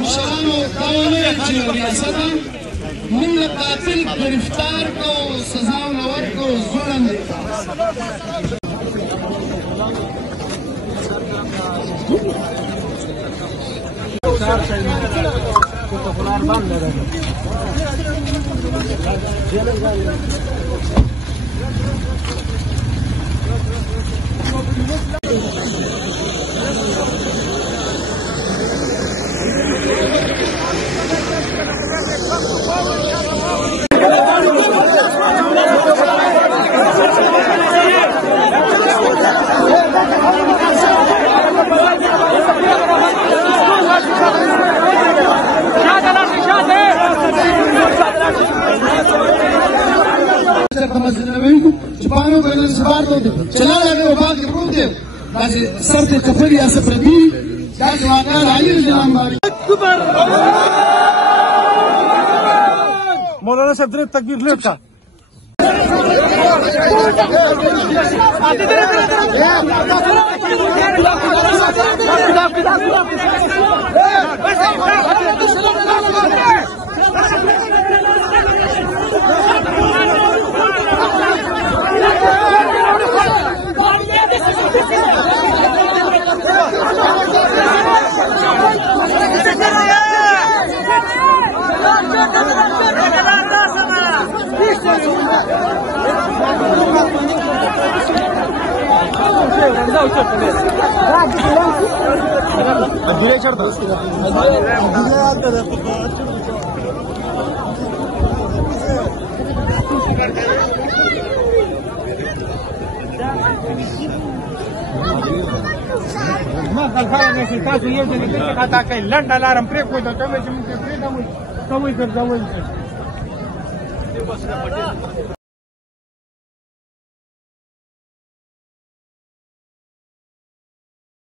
مشرانو دا وویل چې ریاسته موږ له قاتل ګرفتار کړو سزا ونه ورکړو ظلم دی چپانو بین سوار تو چلا لگے وہ بات کے پروف دے داسے سر تے کفر یا سے پردی داسے واقعہ علی جناب باری مولانا صاحب درې تکبیر لیٹ کا ما خلفاء کې تاسو یو ځل کې خطا کوي لنډه لارم پرې کوی ته چې موږ پرې کوو کوي ګرځول